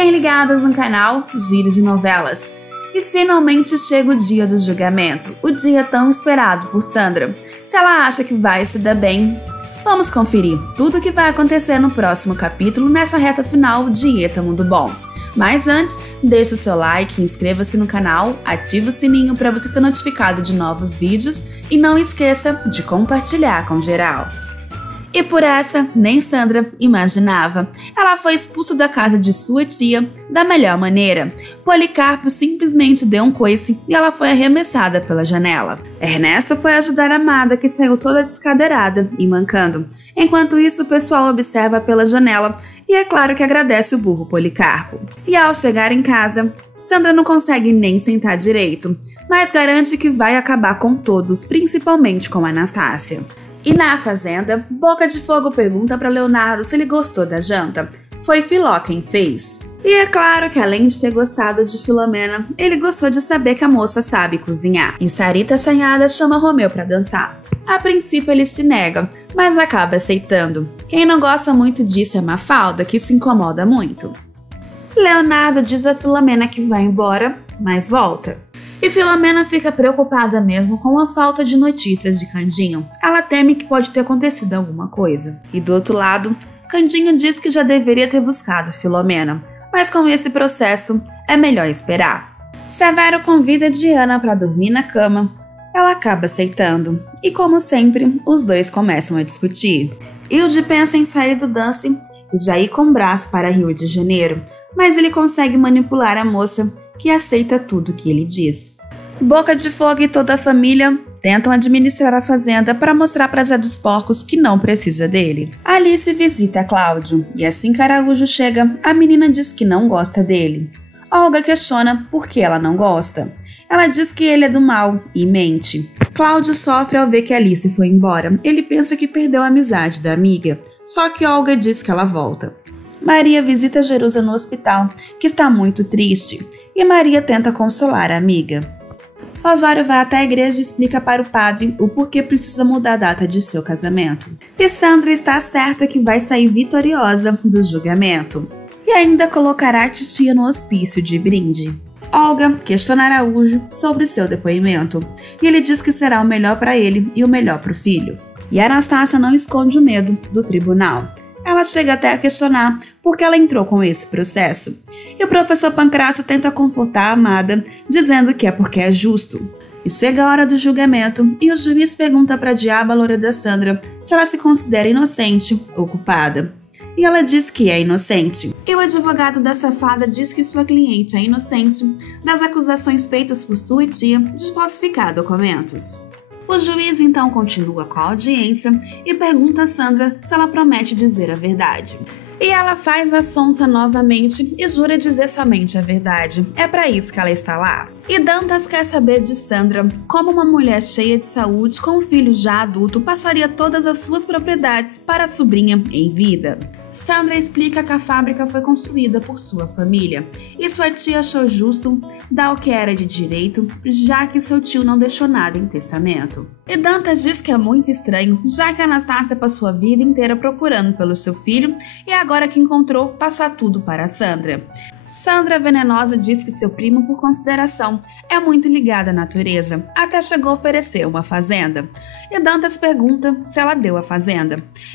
Fiquem ligados no canal Giro de Novelas. E finalmente chega o dia do julgamento, o dia tão esperado por Sandra. Se ela acha que vai se dar bem, vamos conferir tudo o que vai acontecer no próximo capítulo nessa reta final de Eta Mundo Bom. Mas antes, deixe o seu like, inscreva-se no canal, ative o sininho para você ser notificado de novos vídeos e não esqueça de compartilhar com geral. E por essa, nem Sandra imaginava. Ela foi expulsa da casa de sua tia da melhor maneira. Policarpo simplesmente deu um coice e ela foi arremessada pela janela. Ernesto foi ajudar a Amada, que saiu toda descadeirada e mancando. Enquanto isso, o pessoal observa pela janela e é claro que agradece o burro Policarpo. E ao chegar em casa, Sandra não consegue nem sentar direito, mas garante que vai acabar com todos, principalmente com Anastácia. E na fazenda, Boca de Fogo pergunta para Leonardo se ele gostou da janta. Foi Filó quem fez. E é claro que além de ter gostado de Filomena, ele gostou de saber que a moça sabe cozinhar. E Sarita assanhada chama Romeu para dançar. A princípio ele se nega, mas acaba aceitando. Quem não gosta muito disso é Mafalda, que se incomoda muito. Leonardo diz a Filomena que vai embora, mas volta. E Filomena fica preocupada mesmo com a falta de notícias de Candinho. Ela teme que pode ter acontecido alguma coisa. E do outro lado, Candinho diz que já deveria ter buscado Filomena, mas com esse processo é melhor esperar. Severo convida Diana para dormir na cama. Ela acaba aceitando. E como sempre, os dois começam a discutir. Hilde pensa em sair do dance e já ir com Brás para Rio de Janeiro, mas ele consegue manipular a moça, que aceita tudo que ele diz. Boca de Fogo e toda a família tentam administrar a fazenda para mostrar para Zé dos Porcos que não precisa dele. Alice visita Cláudio e assim que Araújo chega, a menina diz que não gosta dele. Olga questiona por que ela não gosta. Ela diz que ele é do mal e mente. Cláudio sofre ao ver que Alice foi embora. Ele pensa que perdeu a amizade da amiga, só que Olga diz que ela volta. Maria visita Jerusa no hospital, que está muito triste, e Maria tenta consolar a amiga. Osório vai até a igreja e explica para o padre o porquê precisa mudar a data de seu casamento. E Sandra está certa que vai sair vitoriosa do julgamento. E ainda colocará a titia no hospício de brinde. Olga questiona Araújo sobre seu depoimento, e ele diz que será o melhor para ele e o melhor para o filho. E Anastácia não esconde o medo do tribunal. Ela chega até a questionar por que ela entrou com esse processo. E o professor Pancrácio tenta confortar a Amada, dizendo que é porque é justo. E chega a hora do julgamento e o juiz pergunta para a diaba loura da Sandra se ela se considera inocente ou culpada. E ela diz que é inocente. E o advogado da safada diz que sua cliente é inocente das acusações feitas por sua tia de falsificar documentos. O juiz então continua com a audiência e pergunta a Sandra se ela promete dizer a verdade. E ela faz a sonsa novamente e jura dizer somente a verdade. É para isso que ela está lá. E Dantas quer saber de Sandra como uma mulher cheia de saúde com um filho já adulto passaria todas as suas propriedades para a sobrinha em vida. Sandra explica que a fábrica foi construída por sua família e sua tia achou justo dar o que era de direito, já que seu tio não deixou nada em testamento. E Dantas diz que é muito estranho, já que Anastácia passou a vida inteira procurando pelo seu filho e agora que encontrou, passar tudo para Sandra. Sandra Venenosa diz que seu primo, por consideração, é muito ligado à natureza, até chegou a oferecer uma fazenda. E Dantas pergunta se ela deu a fazenda.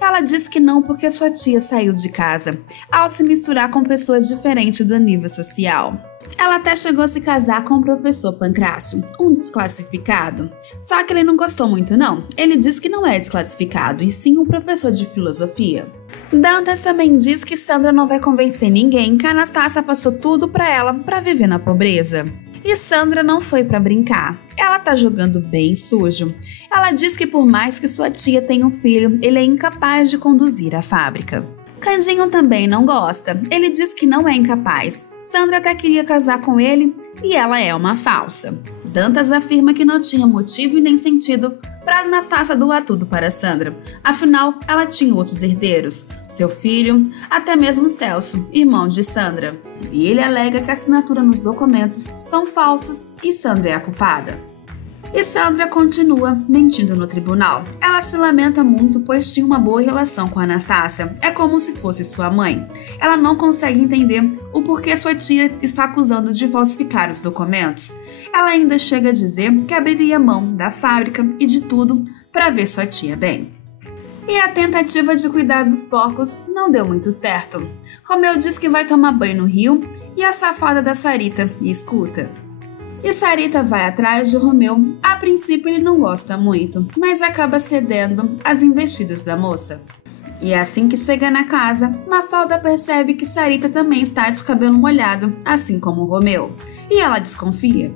Ela diz que não porque sua tia saiu de casa, ao se misturar com pessoas diferentes do nível social. Ela até chegou a se casar com o professor Pancrácio, um desclassificado. Só que ele não gostou muito não, ele diz que não é desclassificado, e sim um professor de filosofia. Dantas também diz que Sandra não vai convencer ninguém que a Anastácia passou tudo pra ela pra viver na pobreza. E Sandra não foi pra brincar, ela tá jogando bem sujo. Ela diz que por mais que sua tia tenha um filho, ele é incapaz de conduzir a fábrica. Candinho também não gosta, ele diz que não é incapaz. Sandra até queria casar com ele e ela é uma falsa. Dantas afirma que não tinha motivo e nem sentido para Anastácia doar tudo para Sandra. Afinal, ela tinha outros herdeiros, seu filho, até mesmo Celso, irmão de Sandra. E ele alega que a assinatura nos documentos são falsas e Sandra é a culpada. E Sandra continua mentindo no tribunal. Ela se lamenta muito, pois tinha uma boa relação com Anastácia. É como se fosse sua mãe. Ela não consegue entender o porquê sua tia está acusando de falsificar os documentos. Ela ainda chega a dizer que abriria mão da fábrica e de tudo para ver sua tia bem. E a tentativa de cuidar dos porcos não deu muito certo. Romeu diz que vai tomar banho no rio e a safada da Sarita escuta. E Sarita vai atrás de Romeu. A princípio ele não gosta muito, mas acaba cedendo às investidas da moça. E assim que chega na casa, Mafalda percebe que Sarita também está de cabelo molhado, assim como Romeu. E ela desconfia.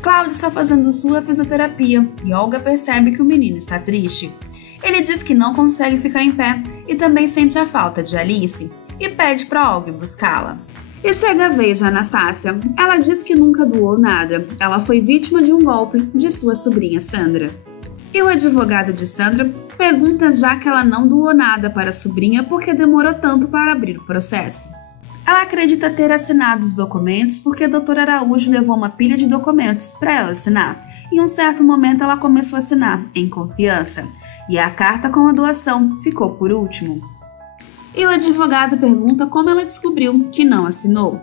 Cláudio está fazendo sua fisioterapia e Olga percebe que o menino está triste. Ele diz que não consegue ficar em pé e também sente a falta de Alice e pede para Olga buscá-la. E chega a vez de Anastácia. Ela diz que nunca doou nada. Ela foi vítima de um golpe de sua sobrinha Sandra. E o advogado de Sandra pergunta já que ela não doou nada para a sobrinha porque demorou tanto para abrir o processo. Ela acredita ter assinado os documentos porque a doutora Araújo levou uma pilha de documentos para ela assinar. Em um certo momento ela começou a assinar, em confiança. E a carta com a doação ficou por último. E o advogado pergunta como ela descobriu que não assinou.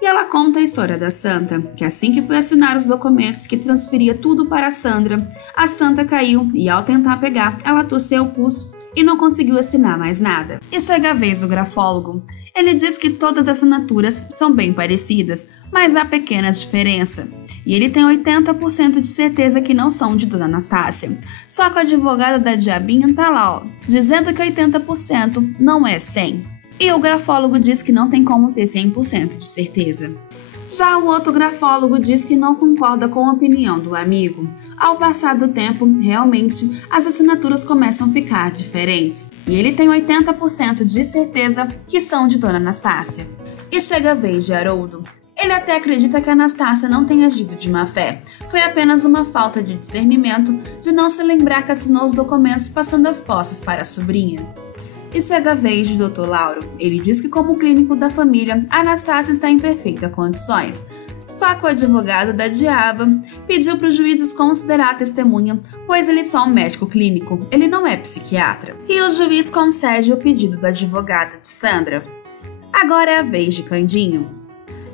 E ela conta a história da Santa, que assim que foi assinar os documentos que transferia tudo para a Sandra, a Santa caiu e ao tentar pegar, ela torceu o pulso e não conseguiu assinar mais nada. E chega a vez do grafólogo. Ele diz que todas as assinaturas são bem parecidas, mas há pequenas diferenças. E ele tem 80% de certeza que não são de Dona Anastácia. Só que o advogado da Diabinha tá lá, dizendo que 80% não é 100%. E o grafólogo diz que não tem como ter 100% de certeza. Já o outro grafólogo diz que não concorda com a opinião do amigo. Ao passar do tempo, realmente, as assinaturas começam a ficar diferentes. E ele tem 80% de certeza que são de Dona Anastácia. E chega a vez de Haroldo. Ele até acredita que a Anastácia não tenha agido de má fé. Foi apenas uma falta de discernimento de não se lembrar que assinou os documentos passando as posses para a sobrinha. E chega a vez de Dr. Lauro. Ele diz que como clínico da família, a Anastácia está em perfeitas condições. Só que o advogado da Diaba pediu para os juízes considerar a testemunha, pois ele é só um médico clínico, ele não é psiquiatra. E o juiz concede o pedido do advogado de Sandra. Agora é a vez de Candinho.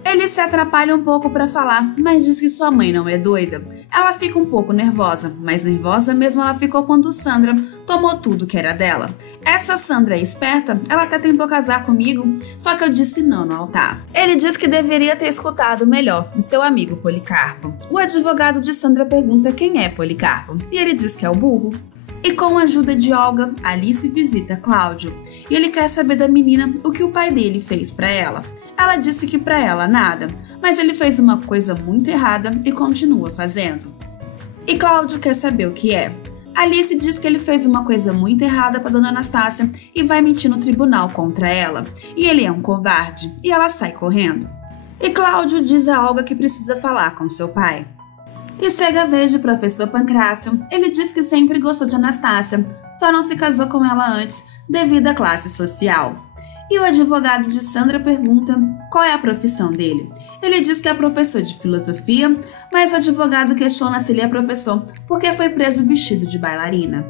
Ele se atrapalha um pouco para falar, mas diz que sua mãe não é doida. Ela fica um pouco nervosa, mas nervosa mesmo ela ficou quando Sandra tomou tudo que era dela. Essa Sandra é esperta, ela até tentou casar comigo, só que eu disse não no altar. Ele diz que deveria ter escutado melhor o seu amigo Policarpo. O advogado de Sandra pergunta quem é Policarpo, e ele diz que é o burro. E com a ajuda de Olga, Alice visita Cláudio, e ele quer saber da menina o que o pai dele fez para ela. Ela disse que para ela nada, mas ele fez uma coisa muito errada e continua fazendo. E Cláudio quer saber o que é. Alice diz que ele fez uma coisa muito errada para Dona Anastácia e vai mentir no tribunal contra ela. E ele é um covarde, e ela sai correndo. E Cláudio diz a Olga que precisa falar com seu pai. E chega a vez do professor Pancrácio. Ele diz que sempre gostou de Anastácia, só não se casou com ela antes devido à classe social. E o advogado de Sandra pergunta qual é a profissão dele. Ele diz que é professor de filosofia, mas o advogado questiona se ele é professor porque foi preso vestido de bailarina.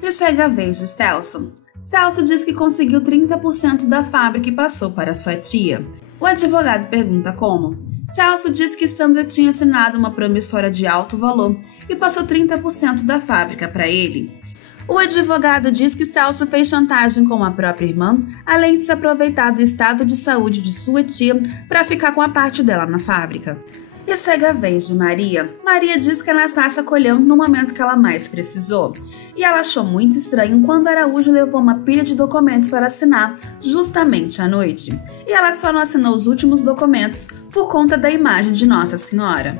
E chega a vez de Celso. Celso diz que conseguiu 30% da fábrica e passou para sua tia. O advogado pergunta como. Celso diz que Sandra tinha assinado uma promissória de alto valor e passou 30% da fábrica para ele. O advogado diz que Celso fez chantagem com a própria irmã, além de se aproveitar do estado de saúde de sua tia para ficar com a parte dela na fábrica. E chega a vez de Maria. Maria diz que Anastácia acolheu no momento que ela mais precisou. E ela achou muito estranho quando Araújo levou uma pilha de documentos para assinar justamente à noite. E ela só não assinou os últimos documentos por conta da imagem de Nossa Senhora.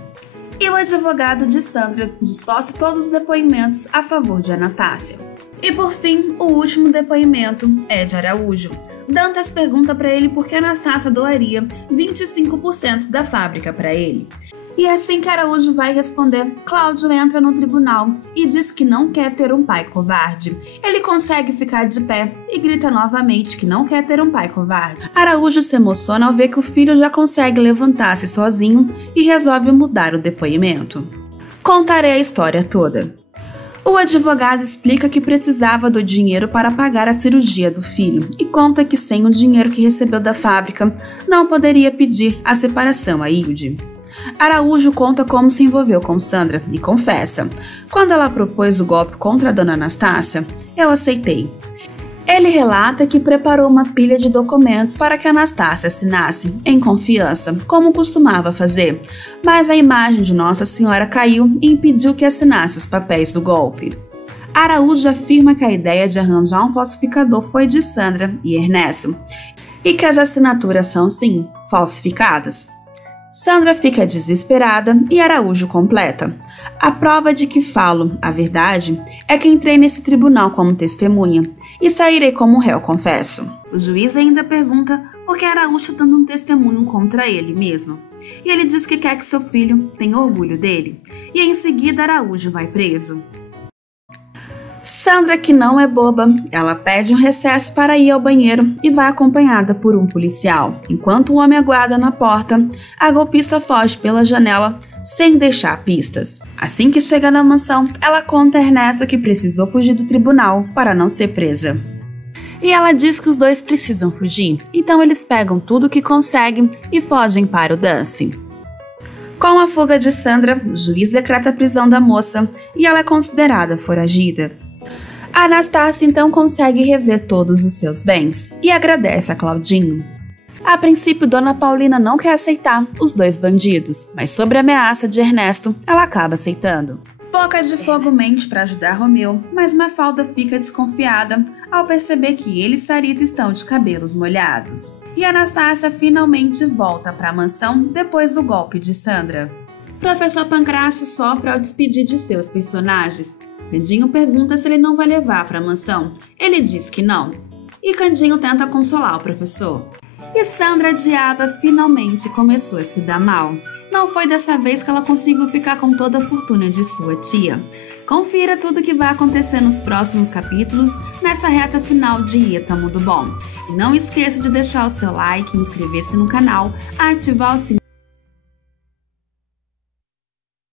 E o advogado de Sandra distorce todos os depoimentos a favor de Anastácia. E por fim, o último depoimento é de Araújo. Dantas pergunta para ele por que Anastácia doaria 25% da fábrica para ele. E assim que Araújo vai responder, Cláudio entra no tribunal e diz que não quer ter um pai covarde. Ele consegue ficar de pé e grita novamente que não quer ter um pai covarde. Araújo se emociona ao ver que o filho já consegue levantar-se sozinho e resolve mudar o depoimento. Contarei a história toda. O advogado explica que precisava do dinheiro para pagar a cirurgia do filho e conta que sem o dinheiro que recebeu da fábrica, não poderia pedir a separação a Hilde. Araújo conta como se envolveu com Sandra e confessa: quando ela propôs o golpe contra a dona Anastácia, eu aceitei. Ele relata que preparou uma pilha de documentos para que Anastácia assinasse, em confiança, como costumava fazer, mas a imagem de Nossa Senhora caiu e impediu que assinasse os papéis do golpe. Araújo afirma que a ideia de arranjar um falsificador foi de Sandra e Ernesto, e que as assinaturas são, sim, falsificadas. Sandra fica desesperada e Araújo completa: a prova de que falo a verdade é que entrei nesse tribunal como testemunha e sairei como réu, confesso. O juiz ainda pergunta por que Araújo está dando um testemunho contra ele mesmo. E ele diz que quer que seu filho tenha orgulho dele. E em seguida Araújo vai preso. Sandra, que não é boba, ela pede um recesso para ir ao banheiro e vai acompanhada por um policial. Enquanto o homem aguarda na porta, a golpista foge pela janela sem deixar pistas. Assim que chega na mansão, ela conta a Ernesto que precisou fugir do tribunal para não ser presa. E ela diz que os dois precisam fugir, então eles pegam tudo que conseguem e fogem para o dance. Com a fuga de Sandra, o juiz decreta a prisão da moça e ela é considerada foragida. A Anastácia então consegue rever todos os seus bens e agradece a Claudinho. A princípio, Dona Paulina não quer aceitar os dois bandidos, mas sobre a ameaça de Ernesto, ela acaba aceitando. Boca de Fogo mente para ajudar Romeu, mas Mafalda fica desconfiada ao perceber que ele e Sarita estão de cabelos molhados. E Anastácia finalmente volta para a mansão depois do golpe de Sandra. Professor Pancrácio sofre ao despedir de seus personagens. Candinho pergunta se ele não vai levar para a mansão. Ele diz que não. E Candinho tenta consolar o professor. E Sandra Diaba finalmente começou a se dar mal. Não foi dessa vez que ela conseguiu ficar com toda a fortuna de sua tia. Confira tudo o que vai acontecer nos próximos capítulos nessa reta final de Iê Tá Mundo Bom. E não esqueça de deixar o seu like, inscrever-se no canal, ativar o sininho